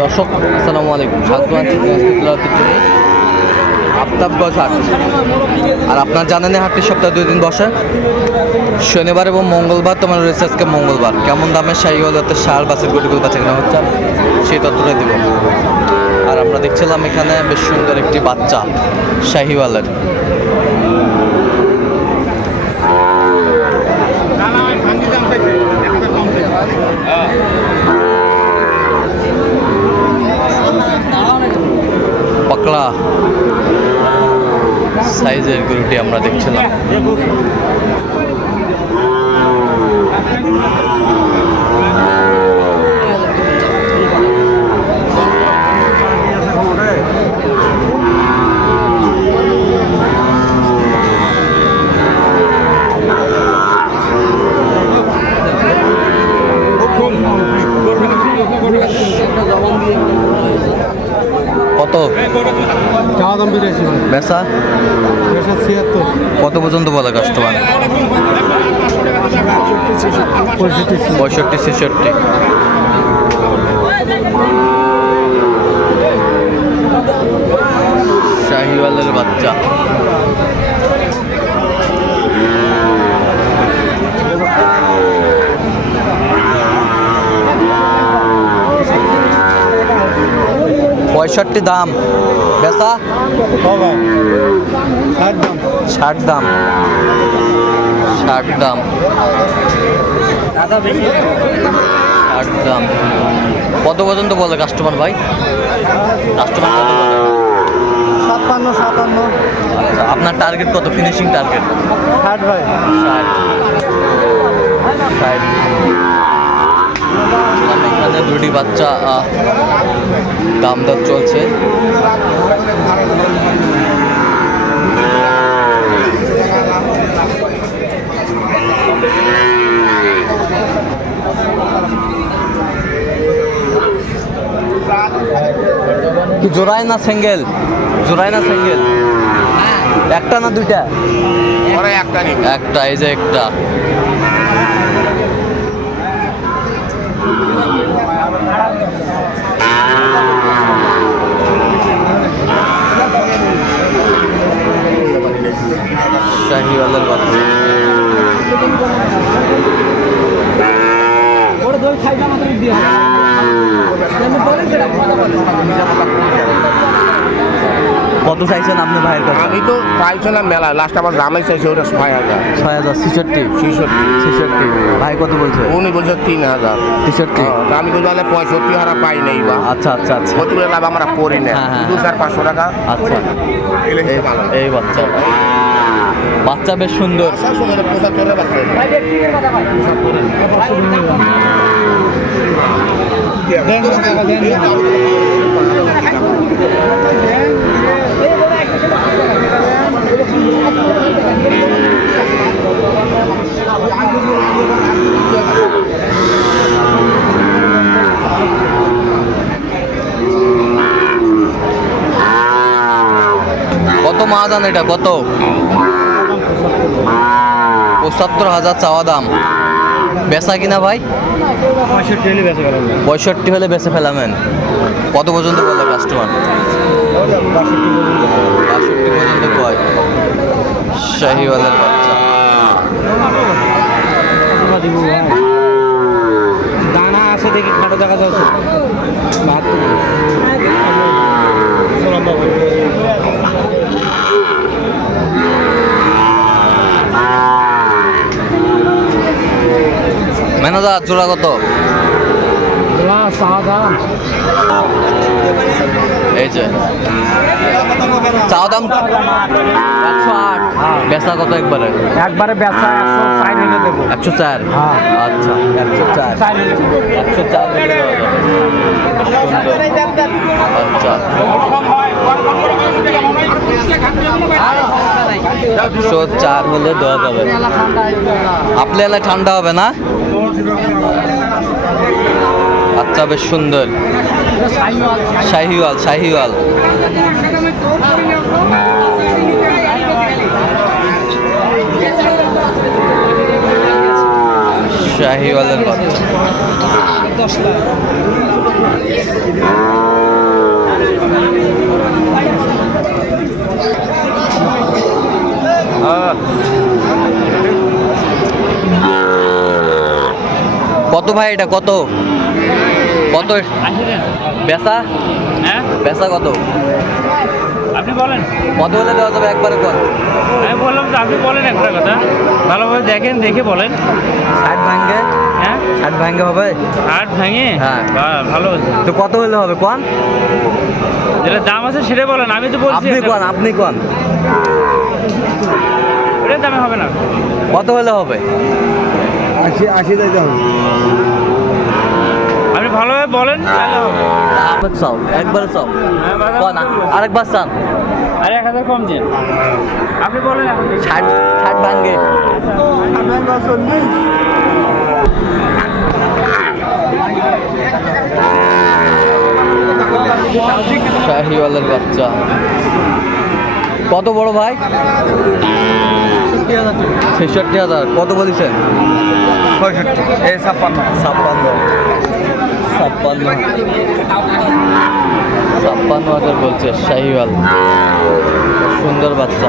দর্শক, আসসালামু আলাইকুম। আছি আফতাবগঞ্জ হাট। আর আপনার জানেন হাটটি সপ্তাহে দুই দিন বসে। শনিবার এবং মঙ্গলবার তোমার রয়েছে আজকে মঙ্গলবার। কেমন দামে শাহিওয়াল যাতে সার বাসের গটিগুলো বাচ্চা কেনা হচ্ছে, সেই তথ্যটাই দেব। আর আমরা দেখছিলাম এখানে বেশ সুন্দর একটি বাচ্চা, শাহিওয়ালের। সাইজের গরুটি আমরা দেখছিলাম। কত? চাওয়া দাম বিরাশি ছিয়াত্তর। কত পর্যন্ত বলে কাস্টমার পঁয়ষট্টি ছেষট্টি। শাহিওয়ালের বাচ্চা। পঁয়ষট্টি দাম। বেসা বাবা ষাট দাম। ষাট দাম। ষাট দাম। কত পর্যন্ত বলে কাস্টমার ভাই? কাস্টমার ছাপ্পান্ন সাতান্ন। আচ্ছা আপনার টার্গেট কত? ফিনিশিং টার্গেট ষাট ভাই। ষাট। ষাট। এখানে দুটি বাচ্চা দাম দর চলছে। কি জোড়ায় না সিঙ্গেল জোড়ায় না সিঙ্গেল একটা না দুইটা? একটা এই যে একটা। ¿Qué es lo que চাইছেন আপনি ভাইয়ের কাছে? আমি তো চাইছিলাম মেলা লাস্ট আমার জামাই চাইছে ওটা ছয় হাজার। ছয় হাজার ছেষট্টি? ছেষট্টি। ছেষট্টি। ভাই কত বলছে? উনি বলছে তিন হাজার। ছেষট্টি? আমি তো তাহলে পঁয়ষট্টি হারা পাই নেই বা। আচ্ছা আচ্ছা আচ্ছা। কত লাভ আমরা পড়ি না। হ্যাঁ, হ্যাঁ। দু চার পাঁচশো টাকা। আচ্ছা। এই- বাচ্চা। বাচ্চা বেশ সুন্দর। বাচ্চা কত মাহাজান এটা, কত? পঁচাত্তর হাজার চাওয়া দাম। বেচা কিনা ভাই? পঁয়ষট্টি হলে বেঁচে ফেলামেন। কত পর্যন্ত বলে কাস্টমার বাষট্টি পর্যন্ত কয়? শাহিওয়ালের বাচ্চা। দানা আছে দেখি, খাটো দেখা যাচ্ছে। বাহাত্তর। মেনাদা জোড়া কত এই যে। চাওয়া দাম একশো আট। বেচা কত একবারে? একবারে একশো ষাট হলে দেবো। একশো চার? হ্যাঁ। আচ্ছা একশো চার। হলে একশো চার। আচ্ছা। একশো চার হলে দেওয়া যাবে। আপনার এলাকায় ঠান্ডা হবে না? আচ্ছা বেশ সুন্দর। শাহিওয়াল শাহিওয়াল। শাহিওয়ালের বাচ্চা ভাই এটা? কত? কত? বেচা? হ্যাঁ? বেচা কত? আপনি বলেন। কত হলে দেওয়া যাবে একবারে কর আমি বললাম তো আপনি বলেন একটা কথা। ভালোভাবে দেখেন দেখে বলেন। ষাট ভাঙ্গে হ্যাঁ? ষাট ভাঙ্গে হবে? আট ভাঙে? হ্যাঁ। ভালো তো কত হলে হবে? কোন? যেটা দাম আছে সেটা বলেন আমি তো বলছি আপনি কোন? আপনি কোন? এটার দামে হবে না। কত হলে হবে? আশি আশি দিতে হবে। আপনি ভালোভাবে বলেন তাহলে হবে। আরেকবার চাও একবারে চাও হ্যাঁ, আরেকবার চান। আর এক হাজার কম দিন। আপনি বলেন ষাট ষাট ভাঙ্গে। শাহিওয়ালের বাচ্চা। কত বড় ভাই? ছেষট্টি হাজার। কত বলেছেন? পঁয়ষট্টি এই ছাপ্পান্ন। ছাপ্পান্ন। ছাপ্পান্ন। ছাপ্পান্ন হাজার বলছে শাহিওয়াল। সুন্দর বাচ্চা।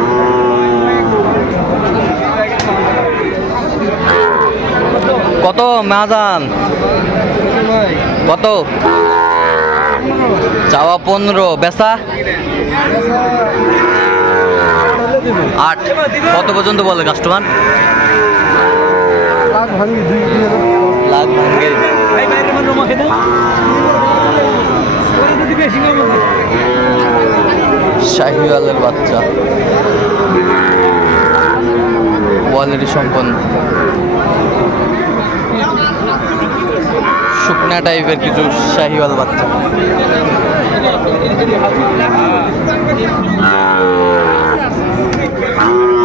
কত মাজান? কত? চাওয়া পনেরো। বেচা? আট। কত পর্যন্ত বলে কাস্টমার? লাখ ভাঙ্গে শাহিওয়ালের বাচ্চা। কোয়ালিটি সম্পন্ন। শুকনা টাইপের কিছু শাহিওয়াল বাচ্চা। Ah.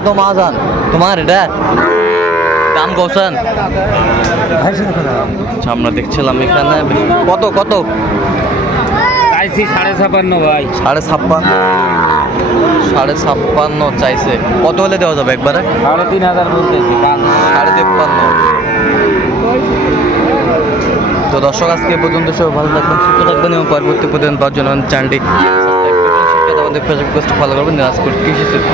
কত মাজান তোমার এটা? দাম কৌশন আচ্ছা, আমরা দেখছিলাম এখানে। কত কত? চাইছি সাড়ে ছাপান্ন ভাই। সাড়ে ছাপ্পান্ন। সাড়ে ছাপ্পান্ন চাইছে। কত হলে দেওয়া যাবে একবারে? সাড়ে তিন হাজার বলতেছি সাড়ে তিপ্পান্ন। তো দর্শক আজকে পর্যন্ত সবাই ভালো থাকবেন সুস্থ থাকবেন এবং পরবর্তী প্রতিদিন পাওয়ার জন্য চ্যানেলটি ফেসবুক পেজটি ফলো করবেন দিনাজপুর কৃষি চিত্র।